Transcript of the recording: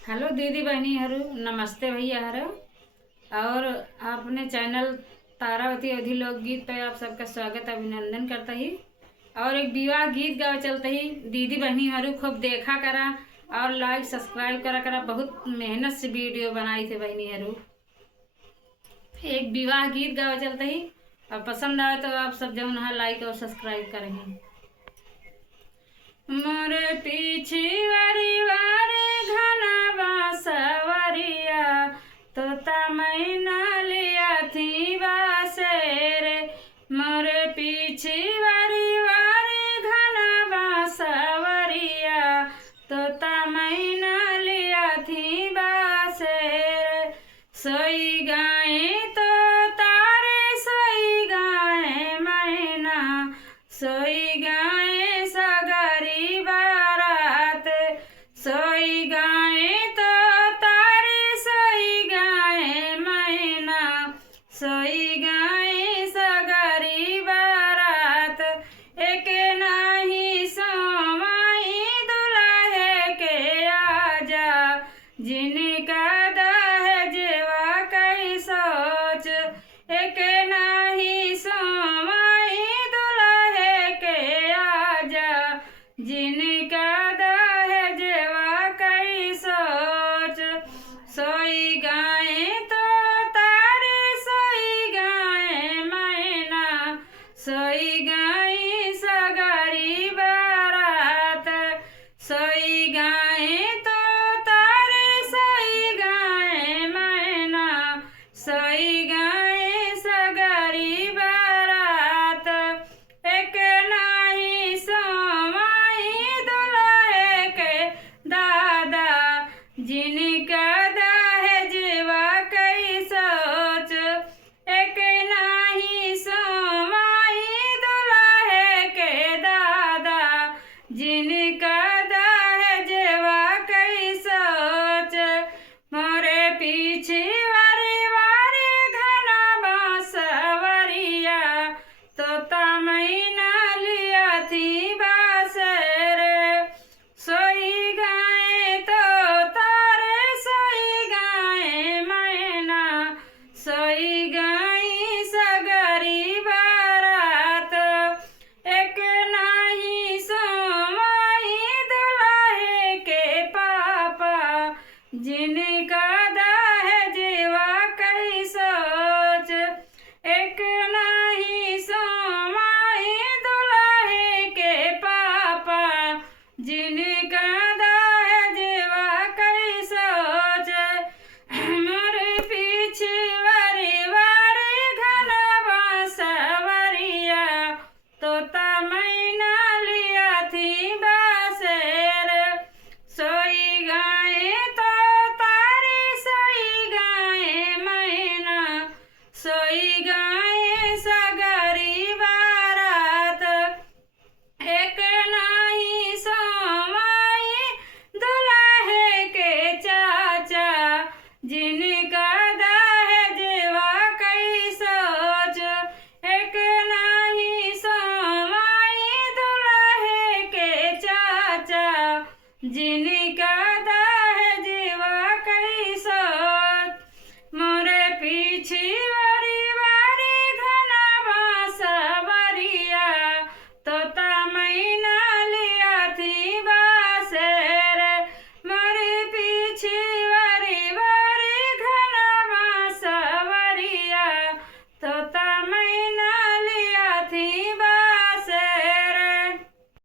Hello दीदी बहनीहरू, नमस्ते भैयाहरू। और अपने चैनल तारावती अवधि लोकगीत पे आप सबका स्वागत अभिनंदन करता ही। और एक विवाह गीत गावे चलता ही दीदी बहनीहरू खूब देखा करा और लाइक सब्सक्राइब करा करा। बहुत मेहनत से वीडियो बनाई थे बहनीहरू। एक विवाह गीत गावे चलता ही और पसंद आए तो आप सब जौन है लाइक और सब्सक्राइब करेंगे। मोरे पीछे वारी वारी घना बांसवरिया, तोता मैना लिया थी बासेरे। मोरे पीछे वारी वारी घना बांसवरिया, तोता मैना लिया थी बासेरे। सोई गाए तो तारे सोई गाए मैना, सोई गाए सगरी बारात। सोई गाए तो तारे सोई गाए मैना, सोई गाए सगरी बारात। एक नाही सोमाई दुल्हे के आजा, जिनका